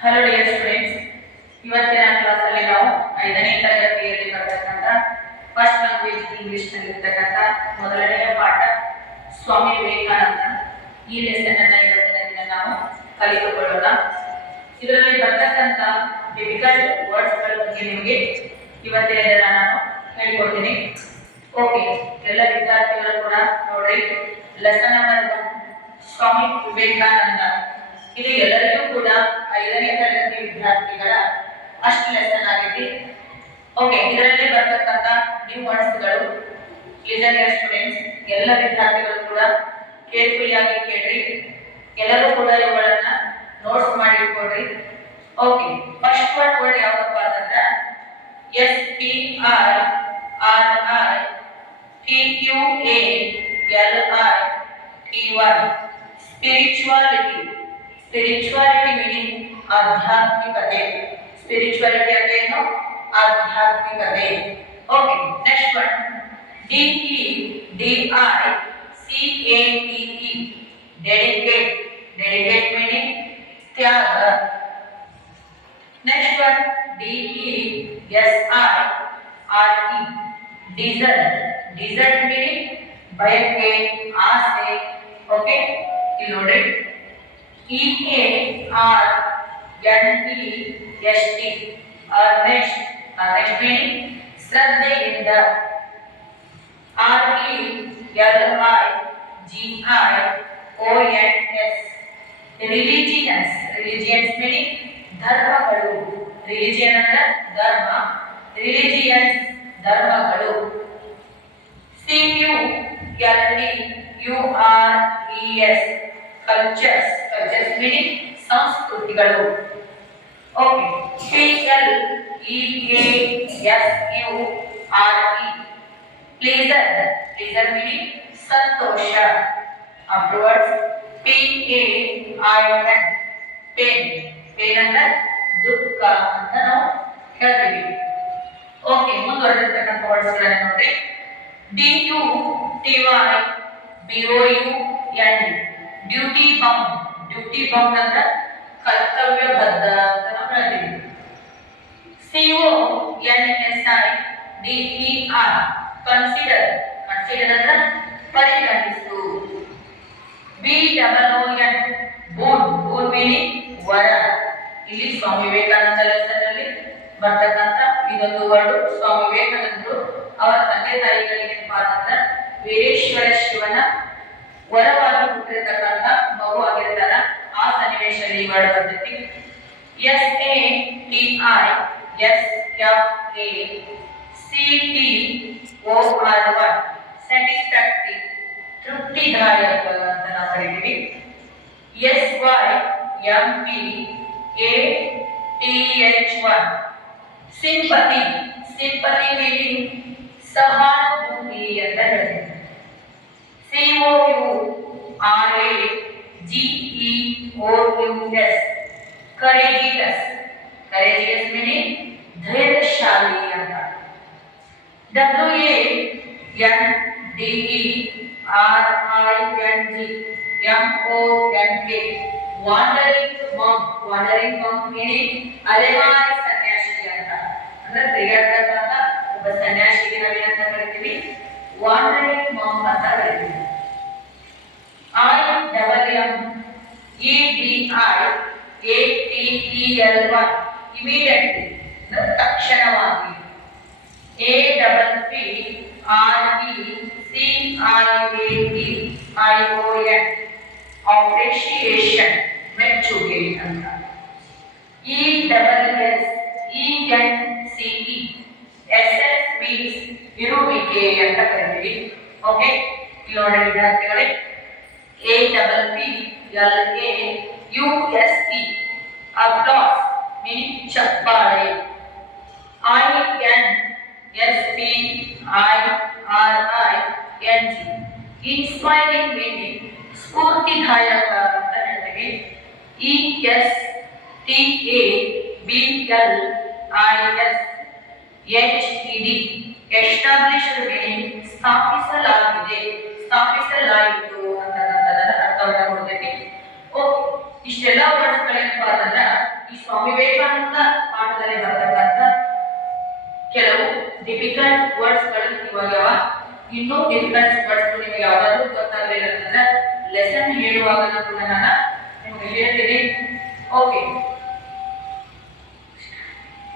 Hello dear students, ಇವತ್ತಿನ ಕ್ಲಾಸಲ್ಲಿ ನಾವು 5ನೇ ತರಗತಿಯಲ್ಲಿ ಬರ್ತಕ್ಕಂಥ ಫಸ್ಟ್ ಲ್ಯಾಂಗ್ವೇಜ್ ಇಂಗ್ಲಿಷ್ ನಲ್ಲಿರ್ತಕ್ಕಂಥ ಮೊದಲನೆಯ ಪಾಠ ಸ್ವಾಮಿ ವಿವೇಕಾನಂದ ಈ ಲೆಸನ್ ಅನ್ನು ಇವತ್ತಿನ ದಿನ ನಾವು ಕಲಿತುಕೊಳ್ಳೋಣ. ಇದರಲ್ಲಿ ಬರ್ತಕ್ಕಂಥ ಡಿಫಿಕಲ್ಟ್ ವರ್ಡ್ಸ್ ಗಳ ಬಗ್ಗೆ ನಿಮಗೆ ಇವತ್ತಿನ ದಿನ ನಾನು ಹೇಳ್ಕೊಡ್ತೀನಿ. ಓಕೆ, ಎಲ್ಲ ವಿದ್ಯಾರ್ಥಿಗಳು ಕೂಡ ನೋಡಿ ಲೆಸನ್ ನಂಬರ್ 1 ಸ್ವಾಮಿ ವಿವೇಕಾನಂದ. ಇದು ಎಲ್ಲರಿಗೂ ಕೂಡ 5ನೇ ತರಗತಿ ವಿದ್ಯಾರ್ಥಿಗಳ ಫಸ್ಟ್ ಲೆಸನ್ ಆಗಿದೆ. ಓಕೆ, ಇದರಲ್ಲಿ ಬರ್ತಕ್ಕಂಥ ನ್ಯೂ ವರ್ಡ್ಸ್ ಗಳು ಲಿಸನ್ ಯುವರ್ ಸ್ಟೂಡೆಂಟ್ಸ್, ಎಲ್ಲ ವಿದ್ಯಾರ್ಥಿಗಳು ಕೂಡ ಕೇರ್ಫುಲ್ ಆಗಿ ಕೇಳ್ರಿ. ಎಲ್ಲರೂ ಕೂಡ ಇವುಗಳನ್ನ ನೋಟ್ಸ್ ಮಾಡಿ ಇಟ್ಕೊಳ್ರಿ. ಓಕೆ, ಫಸ್ಟ್ ವರ್ಡ್ ಯಾವಪ್ಪ ಅಂತಂದ್ರೆ SPRITUALITY. ಸ್ಪಿರಿಚುವಾಲಿಟಿ. ಸ್ಪಿರಿಚುವಾಲಿಟಿ ಮೀನಿಂಗ್ ಆಧ್ಯಾತ್ಮಿಕತೆ. ಸ್ಪಿರಿಚುವಾಲಿಟಿ ಅಂದ್ರೆ ಏನು? ಆಧ್ಯಾತ್ಮಿಕತೆ. Okay, next one DEDICATE. Dedicate. Dedicate meaning ತ್ಯಾಗ. Next one DESIRE. Desert. Desert meaning ಬಯಕೆ, ಆಸೆ. ಓಕೆ, ಇಲ್ಲಿ ನೋಡ್ರಿ EARNEST. ಅರ್ನೆಸ್ಟ್. ಅರ್ನೆಸ್ಟ್ ಮೀನಿಂಗ್ ಶ್ರದ್ಧೆಯಿಂದ. RELIGIONS. ರಿಲಿಜಿಯನ್ಸ್. ರಿಲಿಜಿಯನ್ಸ್ ಮೀನಿಂಗ್ ಧರ್ಮಗಳು. ರಿಲಿಜಿಯನ್ ಅಂದ್ರೆ ಧರ್ಮ, ರಿಲಿಜಿಯನ್ಸ್ ಧರ್ಮಗಳು. CULTURES. ಕಲ್ಚರ್ಸ್. ಕಲ್ಚರ್ಸ್ ಮೀನಿಂಗ್ ಸಂಸ್ಕೃತಿಗಳು. Okay, PLEASURE. Pleasure. Pleasure meaning ಸಂತೋಷ. afterwards PAIN. ಪೇನ್. ಪೇನ್ ಅಂದ್ರೆ ದುಃಖ ಅಂತ ನಾವು ಹೇಳ್ತೀವಿ. ಓಕೆ, ಮುಂದುವರೆದಿರ್ತಕ್ಕಂಥ ವರ್ಡ್ಸ್ ಗಳನ್ನ ನೋಡ್ರಿ. DUTYBOUND. Duty bound. Duty bound ಅಂದ್ರೆ ಕರ್ತವ್ಯ ಬದ್ಧ ಅಂತ ನಾವು ಹೇಳ್ತೀವಿ. CONSIDER. ಕನ್ಸಿಡರ್. ಕನ್ಸಿಡರ್ ಅಂದ್ರೆ ಪರಿಗಣಿಸು. BOON. ಬೂನ್. ಬೂನ್ ಮೀನಿಂಗ್ ವರ. ಇಲ್ಲಿ ಸ್ವಾಮಿ ವಿವೇಕಾನಂದ ಲೆಸನ್ ಅಲ್ಲಿ ಬರ್ತಕ್ಕಂಥ ಇದೊಂದು ವರ್ಡ್. ಸ್ವಾಮಿ ವಿವೇಕಾನಂದರು ಅವರ ತಂದೆ ತಾಯಿಗಳಿಗೆ ಪಾತ್ರ ವೀರೇಶ್ವರ ಶಿವನ ವರವಾಗಿ ಹುಟ್ಟಿರ್ತಕ್ಕಂಥ ಮಗು ಆಗಿರ್ತಾರ. ಆ ಸನ್ನಿವೇಶದಲ್ಲಿ ಈ ವರ್ಡ್ ಬರ್ತೈತಿ. SATISFACTOR. ಸ್ಯಾಟಿಸ್ಫ್ಯಾಕ್ಟರಿ, ತೃಪ್ತಿದಾಯಕ ಅಂತ ನಾವು ಕರಿತೀವಿ. SYMPATH1. ಸಿಂಪತಿ. ಸಿಂಪತಿ ಮೀನಿಂಗ್ ಸಹಾನುಭೂತಿ ಅಂತ ಹೇಳ್ತೀವಿ. COURAGEOUS. ಕರೇಜಿಯಸ್. ಕರೇಜಿಯಸ್ ಮೀನಿಂಗ್ ಧೈರ್ಯಶಾಲಿ ಅಂತ. WANDERING wandering monk. Wandering monk meaning ಅಲೆಮಾರಿ ಸನ್ಯಾಸಿ ಅಂತ. ಅಂದ್ರೆ ತಿರುಗಾಡ್ತಕ್ಕಂಥ ಒಬ್ಬ ಸನ್ಯಾಸಿಗೆ ನಾವೇನಂತ ಕರಿತೀವಿ? ವಾಂಡರಿಂಗ್ ಮಂಕ್ ಅಂತ ಕರಿತೀವಿ. IMMEDIATEL1. ಇಮಿಡಿಯೇಟ್ಲಿ, ತಕ್ಷಣವಾಗಿ. APPRECIATION. ಅಪ್ರಿಷಿಯೇಷನ್, ಮೆಚ್ಚುಗೆ ಅಂತ. ESSENCE. ಮೀನ್ಸ್ ಇರುವಿಕೆ ಅಂತ ಕರಿತೀವಿ. ಓಕೆ, ಇಲ್ಲಿ ನೋಡಿ ವಿದ್ಯಾರ್ಥಿಗಳೇ, APPLAUSE. ಅಪ್ಲಾಸ್ ಮೀನಿಂಗ್ ಚಪ್ಪಾಳೆ. INSPIRING. ಇನ್ಸ್ಪೈರಿಂಗ್ ಮೀನಿಂಗ್ ಸ್ಫೂರ್ತಿದಾಯಕ ಅಂತ ಹೇಳ್ತೀವಿ. ESTABLISHED. ಎಸ್ಟಾಬ್ಲಿಷ್ಡ್ ಮೀನಿಂಗ್ ಸ್ಥಾಪಿಸಲಾಗಿದೆ, ಸ್ಥಾಪಿಸಲಾಯಿತು ಅಂತ ಅರ್ಥವನ್ನ ಕೊಡ್ತೈತಿ. ಓಕೆ, ಇಷ್ಟೆಲ್ಲ ವರ್ಡ್ಸ್ ಗಳೇನಪ್ಪ ಅಂತಂದ್ರೆ ಈ ಸ್ವಾಮಿ ವಿವೇಕಾನಂದ ಪಾಠದಲ್ಲಿ ಬರ್ತಕ್ಕಂಥ ಕೆಲವು ಡಿಫಿಕಲ್ಟ್ ವರ್ಡ್ಸ್ ಗಳು ಇವಾಗ ಇನ್ನೂ ಡಿಫಿಕಲ್ಟ್ ವರ್ಡ್ಸ್ ನಿಮಗೆ ಯಾವ್ದಾದ್ರು ಗೊತ್ತಾಗಲಿಲ್ಲ ಅಂತಂದ್ರೆ ಲೆಸನ್ ಹೇಳುವಾಗ ಕೂಡ ನಾನು ನಿಮಗೆ ಹೇಳ್ತೀನಿ. ಓಕೆ.